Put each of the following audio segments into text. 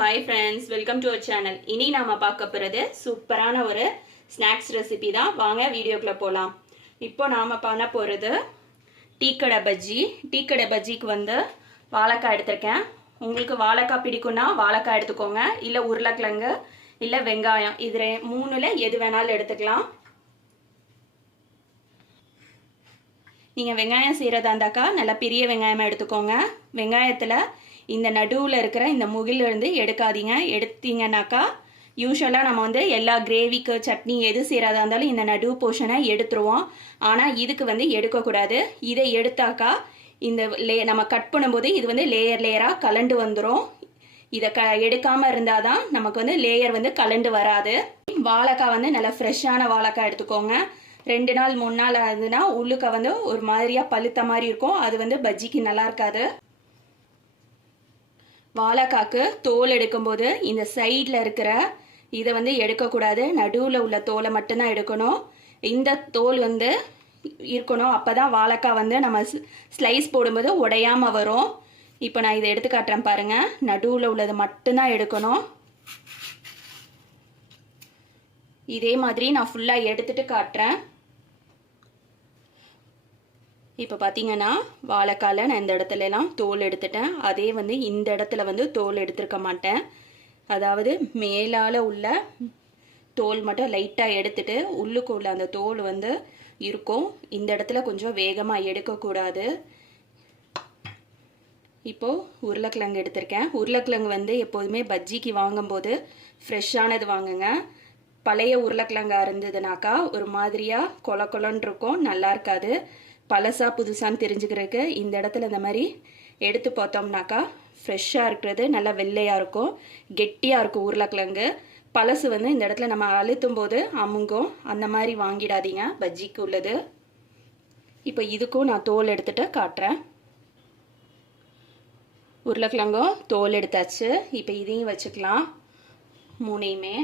Hi friends, welcome to our channel. இனி நாம பார்க்க போறது சூப்பரான ஒரு ஸ்நாக்ஸ் ரெசிபி தான். வாங்க வீடியோக்குள்ள போலாம். இப்போ நாம பண்ண போறது டீக்கடை பஜ்ஜி. டீக்கடை பஜ்ஜிக்கு வாழைக்காய் எடுத்துர்க்கேன். உங்களுக்கு வாழைக்காய் பிடிக்கும்னா வாழைக்காய் எடுத்துக்கோங்க. இல்ல உருளைக்கிழங்கு இல்ல வெங்காயம். இது மூணுல எது வேணாலும் எடுத்துக்கலாம். நீங்க வெங்காயம் செய்யறதா இருந்தாக்கா நல்ல பெரிய வெங்காயமா எடுத்துக்கோங்க. வெங்காயத்துல இந்த நடுவில் இருக்கிற இந்த முகில் எடுக்காதீங்க. எடுத்தீங்கன்னாக்கா யூஸ்வலாக நம்ம எல்லா கிரேவிக்கு சட்னி எது செய்கிறதா இருந்தாலும் இந்த நடு போர்ஷனை எடுத்துருவோம். ஆனால் இதுக்கு எடுக்கக்கூடாது. இதை எடுத்தாக்கா இந்த நம்ம கட் பண்ணும்போது இது லேயர் லேயராக கலண்டு வந்துடும். இதை எடுக்காமல் இருந்தால் தான் நமக்கு லேயர் கலண்டு வராது. வாழைக்காய் நல்லா ஃப்ரெஷ்ஷான வாழைக்காய் எடுத்துக்கோங்க. 2 நாள் 3 நாள் ஆகுதுன்னா உள்ளுக்க ஒரு மாதிரியாக பழுத்த மாதிரி இருக்கும். அது பஜ்ஜிக்கு நல்லா இருக்காது. வாழைக்காக்கு தோல் எடுக்கும்போது இந்த சைடில் இருக்கிற இதை எடுக்கக்கூடாது. நடுவில் உள்ள தோலை மட்டும்தான் எடுக்கணும். இந்த தோல் இருக்கணும். அப்போ தான் வாழைக்காய் நம்ம ஸ்லைஸ் போடும்போது உடையாமல் வரும். இப்போ நான் இதை எடுத்து காட்டுறேன் பாருங்கள். நடுவில் உள்ளது மட்டும்தான் எடுக்கணும். இதே மாதிரி நான் ஃபுல்லாக எடுத்துட்டு காட்டுறேன். இப்போ பார்த்தீங்கன்னா வாழைக்காயில் நான் இந்த இடத்துலலாம் தோல் எடுத்துட்டேன். அதே இந்த இடத்துல தோல் எடுத்துருக்க மாட்டேன். அதாவது மேலால் உள்ள தோல் மட்டும் லைட்டாக எடுத்துட்டு உள்ளுக்கு உள்ள அந்த தோல் இருக்கும். இந்த இடத்துல கொஞ்சம் வேகமாக எடுக்கக்கூடாது. இப்போது உருளைக்கிழங்கு எடுத்திருக்கேன். உருளைக்கிழங்கு எப்போதுமே பஜ்ஜிக்கு வாங்கும்போது ஃப்ரெஷ்ஷானது வாங்குங்க. பழைய உருளைக்கிழங்கா இருந்ததுனாக்கா ஒரு மாதிரியாக கொல கொலன்னு இருக்கும், நல்லா இருக்காது. பழசா புதுசான்னு தெரிஞ்சுக்கிறதுக்கு இந்த இடத்துல இந்த மாதிரி எடுத்து பார்த்தோம்னாக்கா ஃப்ரெஷ்ஷாக இருக்கிறது நல்லா வெள்ளையாக இருக்கும், கெட்டியாக இருக்கும் உருளைக்கிழங்கு. பழசு இந்த இடத்துல நம்ம அழுத்தும் போது அமுங்கும். அந்த மாதிரி வாங்கிடாதீங்க பஜ்ஜிக்கு உள்ளது. இப்போ இதுக்கும் நான் தோல் எடுத்துகிட்டு காட்டுறேன். உருளைக்கிழங்கும் தோல் எடுத்தாச்சு. இப்போ இதையும் வச்சுக்கலாம். மூணையுமே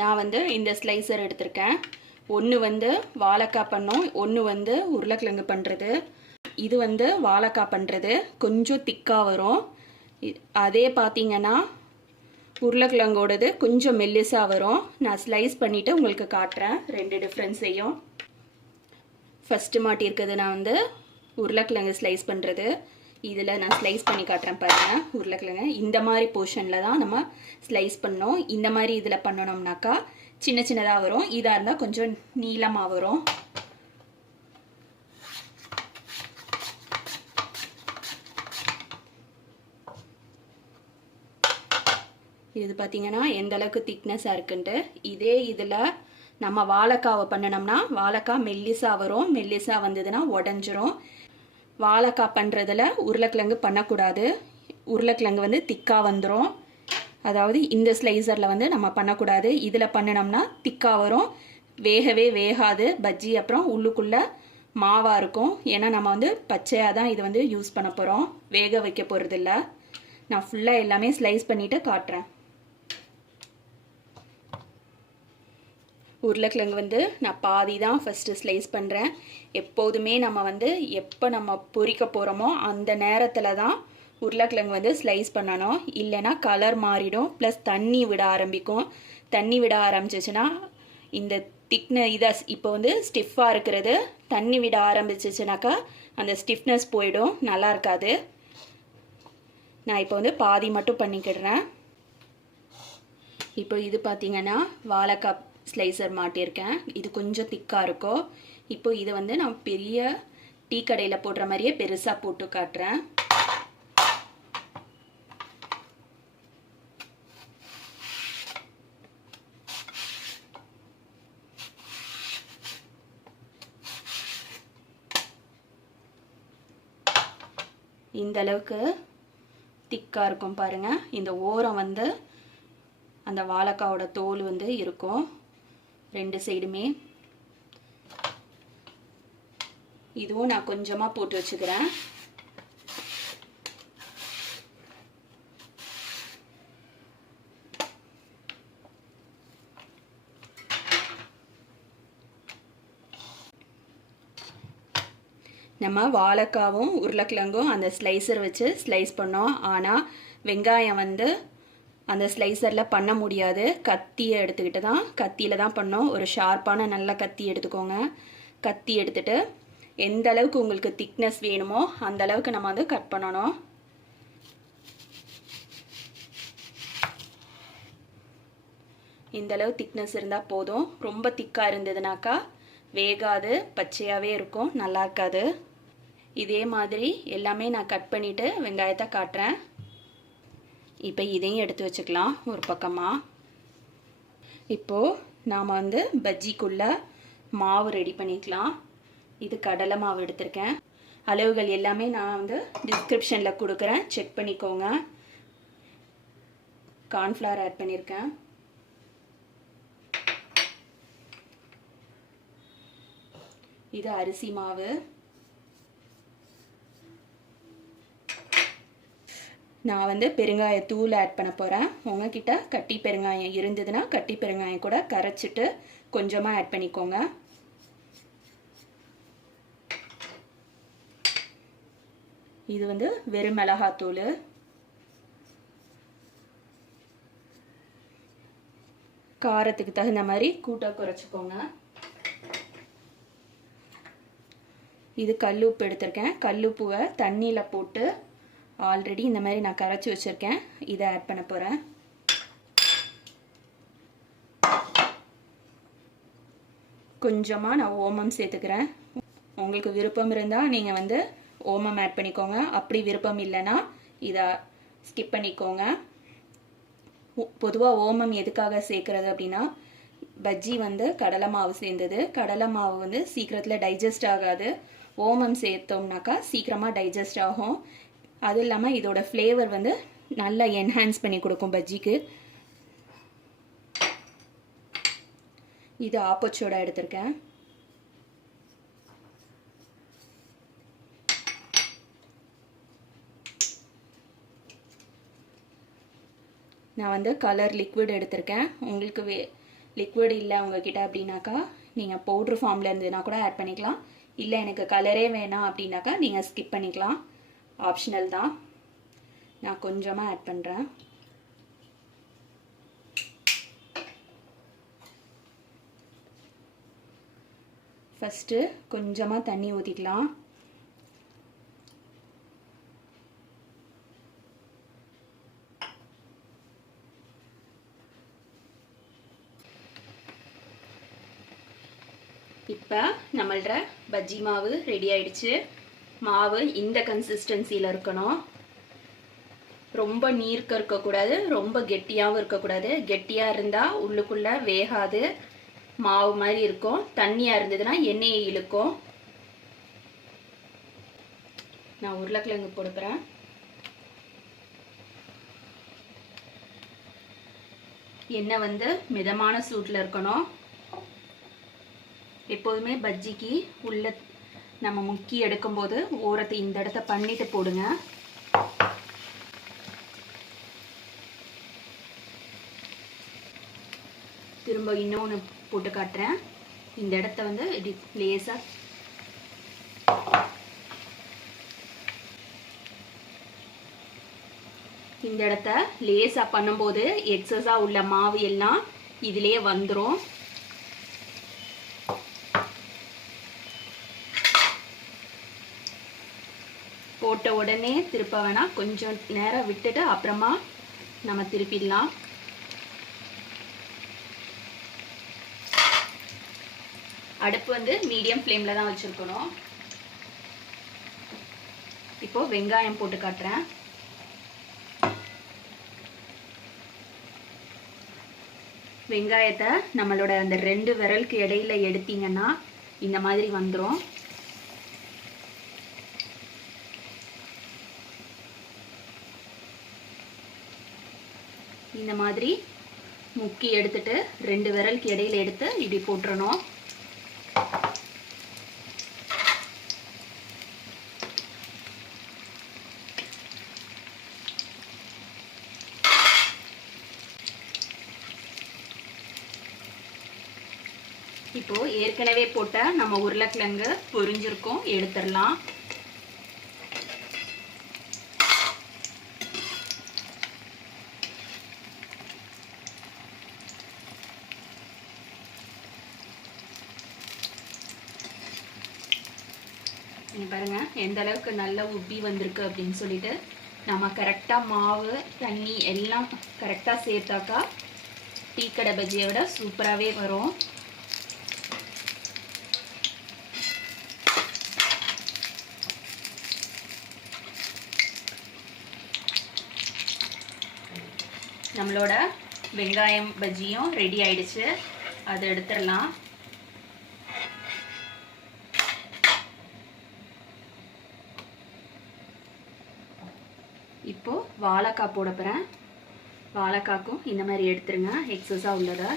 நான் இந்த ஸ்லைசர் எடுத்திருக்கேன். ஒன்று வாழைக்காய் பண்ணோம், ஒன்று உருளைக்கிழங்கு பண்ணுறது. இது வாழைக்காய் பண்ணுறது கொஞ்சம் திக்காக வரும். அதே பார்த்தீங்கன்னா உருளைக்கிழங்கோடது கொஞ்சம் மெல்லிஸாக வரும். நான் ஸ்லைஸ் பண்ணிவிட்டு உங்களுக்கு காட்டுறேன் 2 டிஃப்ரென்ஸையும். ஃபஸ்ட்டு மாட்டியிருக்கிறது நான் உருளைக்கிழங்கு ஸ்லைஸ் பண்ணுறது. இதில் நான் ஸ்லைஸ் பண்ணி காட்டுறேன் பாருங்கள். உருளைக்கிழங்கு இந்த மாதிரி போர்ஷனில் தான் நம்ம ஸ்லைஸ் பண்ணோம். இந்த மாதிரி இதில் பண்ணணும்னாக்கா சின்ன சின்னதாக வரும். இதாக இருந்தால் கொஞ்சம் நீளமாக வரும். இது பார்த்தீங்கன்னா எந்த அளவுக்கு திக்னஸாக இருக்குன்ட்டு. இதே இதில் நம்ம வாழைக்காவை பண்ணணும்னா வாழைக்காய் மெல்லிஸாக வரும். மெல்லிஸாக வந்ததுன்னா உடஞ்சிரும். வாழைக்காய் பண்ணுறதுல உருளைக்கிழங்கு பண்ணக்கூடாது. உருளைக்கிழங்கு திக்காக வந்துடும். அதாவது இந்த ஸ்லைசரில் நம்ம பண்ணக்கூடாது. இதில் பண்ணினோம்னா திக்காக வரும், வேகவே வேகாது பஜ்ஜி. அப்புறம் உள்ளுக்குள்ளே மாவாக இருக்கும். ஏன்னா நம்ம பச்சையாக தான் இது யூஸ் பண்ண போகிறோம், வேக வைக்க போகிறதில்ல. நான் ஃபுல்லாக எல்லாமே ஸ்லைஸ் பண்ணிவிட்டு காட்டுறேன். உருளைக்கிழங்கு நான் பாதி தான் ஃபஸ்ட்டு ஸ்லைஸ் பண்ணுறேன். எப்போதுமே நம்ம எப்போ நம்ம பொரிக்க போகிறோமோ அந்த நேரத்தில் தான் உருளைக்கிழங்கு ஸ்லைஸ் பண்ணணும். இல்லைன்னா கலர் மாறிடும், ப்ளஸ் தண்ணி விட ஆரம்பிக்கும். தண்ணி விட ஆரம்பிச்சிச்சுன்னா இந்த இதை இப்போ ஸ்டிஃபாக இருக்கிறது தண்ணி விட ஆரம்பிச்சிச்சுனாக்கா அந்த ஸ்டிஃப்னஸ் போயிடும், நல்லா இருக்காது. நான் இப்போ பாதி மட்டும் பண்ணிக்கிடுறேன். இப்போ இது பார்த்தீங்கன்னா வாழைக்காய் ஸ்லைசர் மாட்டியிருக்கேன். இது கொஞ்சம் திக்காக இருக்கும். இப்போ இது நான் பெரிய டீ கடையில் போடுற மாதிரியே பெருசாக போட்டு காட்டுறேன். இந்த அளவுக்கு திக்காக இருக்கும் பாருங்கள். இந்த ஓரம் அந்த வாழைக்காவோட தோல் இருக்கும் 2 சைடுமே. இதுவும் நான் கொஞ்சமாக போட்டு வச்சுக்கிறேன். நம்ம வாழைக்காவும் உருளைக்கிழங்கும் அந்த ஸ்லைசர் வச்சு ஸ்லைஸ் பண்ணோம். ஆனால் வெங்காயம் வந்து அந்த ஸ்லைசரில் பண்ண முடியாது. கத்தியை எடுத்துக்கிட்டு தான், கத்தியில் தான் பண்ணோம். ஒரு ஷார்ப்பான நல்ல கத்தி எடுத்துக்கோங்க. கத்தி எடுத்துகிட்டு எந்த அளவுக்கு உங்களுக்கு திக்னஸ் வேணுமோ அந்த அளவுக்கு நம்ம வந்து கட் பண்ணணும். இந்த அளவு திக்னஸ் இருந்தால் போதும். ரொம்ப திக்காக இருந்ததுனாக்கா வேகாது, பச்சையாகவே இருக்கும், நல்லா இருக்காது. இதே மாதிரி எல்லாமே நான் கட் பண்ணிவிட்டு வெங்காயத்தை காட்டுறேன். இப்போ இதையும் எடுத்து வச்சுக்கலாம் ஒரு பக்கமாக. இப்போது நாம் வந்து பஜ்ஜிக்குள்ளே மாவு ரெடி பண்ணிக்கலாம். இது கடலை மாவு எடுத்திருக்கேன். அளவுகள் எல்லாமே நான் வந்து டிஸ்கிரிப்ஷனில் கொடுக்குறேன், செக் பண்ணிக்கோங்க. கார்ன்ஃப்ளவர் ஆட் பண்ணியிருக்கேன். இது அரிசி மாவு. நான் வந்து பெருங்காயத்தூள் ஆட் பண்ண போகிறேன். உங்ககிட்ட கட்டி பெருங்காயம் இருந்ததுன்னா கட்டி பெருங்காயம் கூட கரைச்சிட்டு கொஞ்சமாக ஆட் பண்ணிக்கோங்க. இது வந்து வெறும் மிளகாத்தூள். காரத்துக்கு தகுந்த மாதிரி கூட்ட குறைச்சிக்கோங்க. இது கல்லுப்பு எடுத்திருக்கேன். கல்லுப்புவை தண்ணியில் போட்டு ஆல்ரெடி இந்த மாதிரி நான் கரைச்சி வச்சுருக்கேன். இதை ஆட் பண்ண போகிறேன். கொஞ்சமாக நான் ஓமம் சேர்த்துக்கிறேன். உங்களுக்கு விருப்பம் இருந்தால் நீங்கள் வந்து ஓமம் ஆட் பண்ணிக்கோங்க. அப்படி விருப்பம் இல்லைன்னா இதை ஸ்கிப் பண்ணிக்கோங்க. பொதுவாக ஓமம் எதுக்காக சேர்க்குறது அப்படின்னா, பஜ்ஜி வந்து கடலை மாவு சேர்ந்தது. கடலை மாவு வந்து சீக்கிரத்தில் டைஜஸ்ட் ஆகாது. ஓமம் சேர்த்தோம்னாக்கா சீக்கிரமாக டைஜஸ்ட் ஆகும். அது இல்லாமல் இதோட ஃப்ளேவர் வந்து நல்லா என்ஹான்ஸ் பண்ணி கொடுக்கும் பஜ்ஜிக்கு. இது ஆப்பச்சோடா எடுத்திருக்கேன். நான் வந்து கலர் லிக்விட் எடுத்திருக்கேன். உங்களுக்கு லிக்விட் இல்லை உங்ககிட்ட அப்படின்னாக்கா நீங்கள் பவுட்ரு ஃபார்மில் இருந்ததுன்னா கூட ஆட் பண்ணிக்கலாம். இல்லை எனக்கு கலரே வேணாம் அப்படின்னாக்கா நீங்கள் ஸ்கிப் பண்ணிக்கலாம், ஆப்ஷனல் தான். நான் கொஞ்சமாக ஆட் பண்ணுறேன். ஃபஸ்ட்டு கொஞ்சமாக தண்ணி ஊற்றிக்கலாம். இப்போ நம்மள்ட பஜ்ஜி மாவு ரெடி ஆயிடுச்சு. மாவு இந்த கன்சிஸ்டன்சியில் இருக்கணும். ரொம்ப நீர்க்க இருக்கக்கூடாது, ரொம்ப கெட்டியாகவும் இருக்கக்கூடாது. கெட்டியாக இருந்தால் உள்ளுக்குள்ளே வேகாது, மாவு மாதிரி இருக்கும். தண்ணியாக இருந்ததுன்னா எண்ணெயை இழுக்கும். நான் உருளைக்கிழங்கு போடுறேன். எண்ணெய் வந்து மிதமான சூட்டில் இருக்கணும். எப்போதுமே பஜ்ஜிக்கு உள்ள நம்ம முக்கி எடுக்கும்போது ஓரத்தை இந்த இடத்த பண்ணிட்டு போடுங்க. திரும்ப இன்னொன்று போட்டு காட்டுறேன். இந்த இடத்த வந்து இப்படி லேசாக இந்த இடத்த லேசாக பண்ணும்போது எக்ஸஸாக உள்ள மாவு எல்லாம் இதிலே வந்துடும். போட்ட உடனே திருப்ப வேணாம், கொஞ்சம் நேரம் விட்டுட்டு அப்புறமா நம்ம திருப்பிடலாம். அடுப்பு வந்து மீடியம் ஃப்ளேமில் தான் வச்சுருக்கணும். இப்போது வெங்காயம் போட்டு காட்டுறேன். வெங்காயத்தை நம்மளோட அந்த 2 விரலுக்கு இடையில எடுத்தீங்கன்னா இந்த மாதிரி வந்துடும். இந்த மாதிரி முக்கி எடுத்துட்டு 2 விரலுக்கு இடையில எடுத்து இப்படி போட்டுறணும். இப்போது ஏற்கனவே போட்ட நம்ம உருளைக்கிழங்கு பொரிஞ்சிருக்கும், எடுத்துடலாம். பாருங்க எந்த அளவுக்கு நல்லா உப்பி வந்திருக்கு அப்படின்னு சொல்லிட்டு. நம்ம கரெக்டாக மாவு தண்ணி எல்லாம் கரெக்டாக சேர்த்தாக்கா டீ கடை பஜ்ஜியை விட சூப்பராகவே வரும். நம்மளோட வெங்காயம் பஜ்ஜியும் ரெடி ஆயிடுச்சு. அதை எடுத்துடலாம். இப்போது வாழைக்காய் போட போகிறேன். வாழைக்காய்க்கும் இந்த மாதிரி எடுத்துருங்க, எக்ஸஸாக உள்ளதை.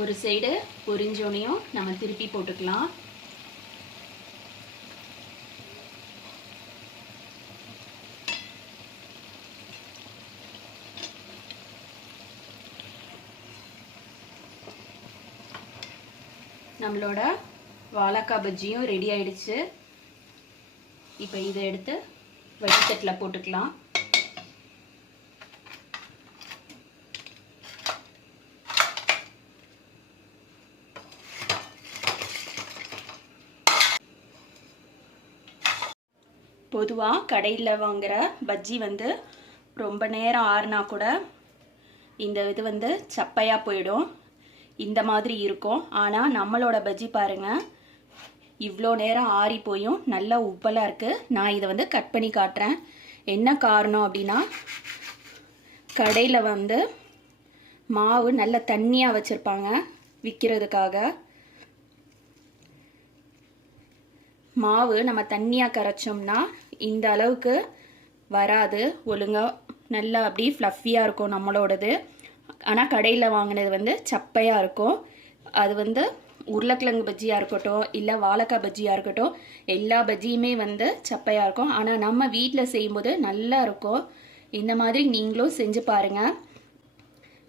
ஒரு சைடு பொரிஞ்சோனையும் நம்ம திருப்பி போட்டுக்கலாம். நம்மளோட வாழைக்காய் பஜ்ஜியும் ரெடி ஆயிடுச்சு. இப்போ இதை எடுத்து வடித்தட்டில் போட்டுக்கலாம். பொதுவாக கடையில் வாங்குகிற பஜ்ஜி வந்து ரொம்ப நேரம் ஆறுனா கூட இந்த இது வந்து சப்பையாக போயிடும், இந்த மாதிரி இருக்கும். ஆனால் நம்மளோட பஜ்ஜி பாருங்கள், இவ்வளோ நேரம் ஆறி போயும் நல்லா உப்பலாக இருக்குது. நான் இதை வந்து கட் பண்ணி காட்டுறேன். என்ன காரணம் அப்படின்னா, கடையில் வந்து மாவு நல்ல தண்ணியாக வச்சுருப்பாங்க விற்கிறதுக்காக. மாவு நம்ம தண்ணியாக கரைச்சோம்னா இந்த அளவுக்கு வராது, ஒழுங்காக நல்லா அப்படி ஃப்ளஃபியாக இருக்கும் நம்மளோடது. ஆனால் கடையில் வாங்கினது வந்து சப்பையாக இருக்கும். அது வந்து உருளைக்கிழங்கு பஜ்ஜியாக இருக்கட்டும், இல்லை வாழைக்காய் பஜ்ஜியாக இருக்கட்டும், எல்லா பஜ்ஜியுமே வந்து சப்பையாக இருக்கும். ஆனால் நம்ம வீட்டில் செய்யும்போது நல்லா இருக்கும். இந்த மாதிரி நீங்களும் செஞ்சு பாருங்கள்.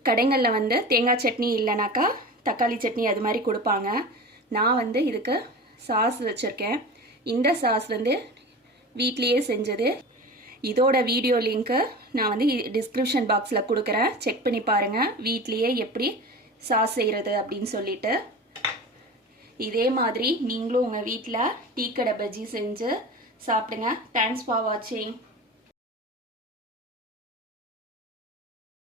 கடைகளில் வந்து தேங்காய் சட்னி இல்லைனாக்கா தக்காளி சட்னி அது மாதிரி கொடுப்பாங்க. நான் வந்து இதுக்கு சாஸ் வச்சுருக்கேன். இந்த சாஸ் வந்து வீட்லேயே செஞ்சது. இதோட வீடியோ லிங்க்கு நான் வந்து டிஸ்கிரிப்ஷன் பாக்ஸில் கொடுக்குறேன், செக் பண்ணி பாருங்கள் வீட்லேயே எப்படி சாஸ் செய்கிறது அப்படின்னு சொல்லிட்டு. இதே மாதிரி நீங்களும் உங்கள் வீட்டில் டீ கடை பஜ்ஜி செஞ்சு சாப்பிடுங்க. தேங்க்ஸ் ஃபார் வாட்சிங்.